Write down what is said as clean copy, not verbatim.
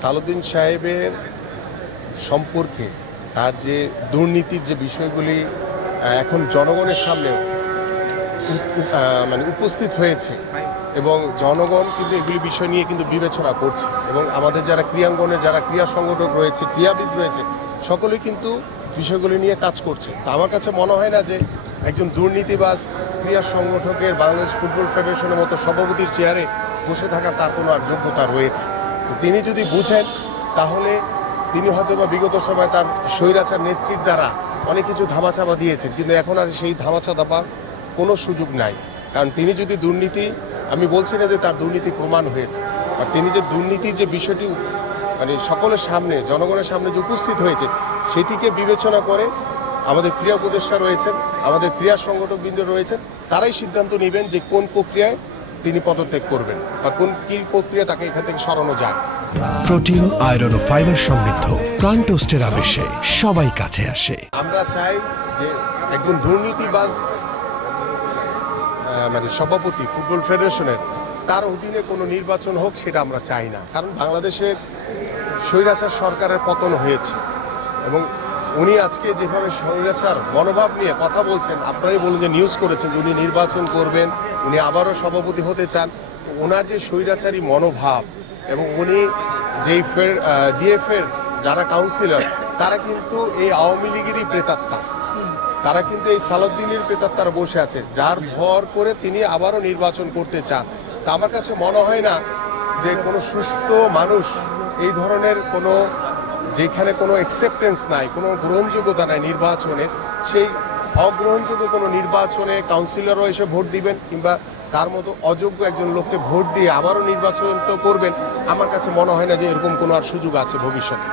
সালাউদ্দিন সাহেবের সম্পর্কে তার যে দুর্নীতির যে বিষয়গুলি এখন জনগণের সামনে মানে উপস্থিত হয়েছে এবং জনগণ কিন্তু এগুলি বিষয় নিয়ে কিন্তু বিবেচনা করছে এবং আমাদের যারা ক্রীড়াঙ্গনের যারা ক্রীড়া সংগঠক রয়েছে ক্রীড়াবিদ রয়েছে সকলেই কিন্তু বিষয়গুলি নিয়ে কাজ করছে। তা আমার কাছে মনে হয় না যে একজন দুর্নীতিবাজ ক্রীড়া সংগঠকের বাংলাদেশ ফুটবল ফেডারেশনের মতো সভাপতির চেয়ারে বসে থাকার তার কোনো আর যোগ্যতা রয়েছে। তো তিনি যদি বুঝেন তাহলে তিনি হয়তো বা বিগত সময় তার স্বৈরাচার নেত্রীর দ্বারা অনেক কিছু ধামাচাপা দিয়েছেন, কিন্তু এখন আর সেই ধামাচাপার কোনো সুযোগ নাই। কারণ তিনি যদি দুর্নীতি, আমি বলছি না যে তার দুর্নীতি প্রমাণ হয়েছে, আর তিনি যে দুর্নীতির যে বিষয়টি মানে সকলের সামনে জনগণের সামনে যে উপস্থিত হয়েছে সেটিকে বিবেচনা করে আমাদের ক্রীড়া উপদেষ্টা রয়েছেন, আমাদের ক্রীড়া সংগঠকবৃন্দ রয়েছেন, তারাই সিদ্ধান্ত নেবেন যে কোন প্রক্রিয়ায় তিনি পদত্যাগ করবেন বা কোন কি প্রক্রিয়া তাকে এখান থেকে সরানো যায়। প্রোটিন, আয়রন ও ফাইবার সমৃদ্ধ প্রাণ টোস্টের আবেশে সবাই কাছে আসে। আমরা চাই যে একজন দুর্নীতিবাজ মানে সভাপতি ফুটবল ফেডারেশনের তার অধীনে কোনো নির্বাচন হোক, সেটা আমরা চাই না। কারণ বাংলাদেশের স্বৈরাচার সরকারের পতন হয়েছে এবং উনি আজকে যেভাবে স্বৈরাচার মনোভাব নিয়ে কথা বলছেন, আপনারাই বলুন যে নিউজ করেছেন যে উনি নির্বাচন করবেন, উনি আবারও সভাপতি হতে চান। তো ওনার যে স্বৈরাচারী মনোভাব এবং উনি যেই ডিএফের যারা কাউন্সিলর তারা কিন্তু এই আওয়ামী লীগেরই প্রেতাত্মা, তারা কিন্তু এই সালাউদ্দিনের প্রেতাত্মারা বসে আছে, যার ভর করে তিনি আবারও নির্বাচন করতে চান। তা আমার কাছে মনে হয় না যে কোনো সুস্থ মানুষ এই ধরনের কোনো যেখানে কোনো অ্যাকসেপ্টেন্স নাই, কোনো গ্রহণযোগ্যতা নাই নির্বাচনে, সেই অগ্রহণযোগ্য কোনো নির্বাচনে কাউন্সিলরও এসে ভোট দিবেন কিংবা তার মতো অযোগ্য একজন লোককে ভোট দিয়ে আবারও নির্বাচন তো করবেন, আমার কাছে মনে হয় না যে এরকম কোনো আর সুযোগ আছে ভবিষ্যতে।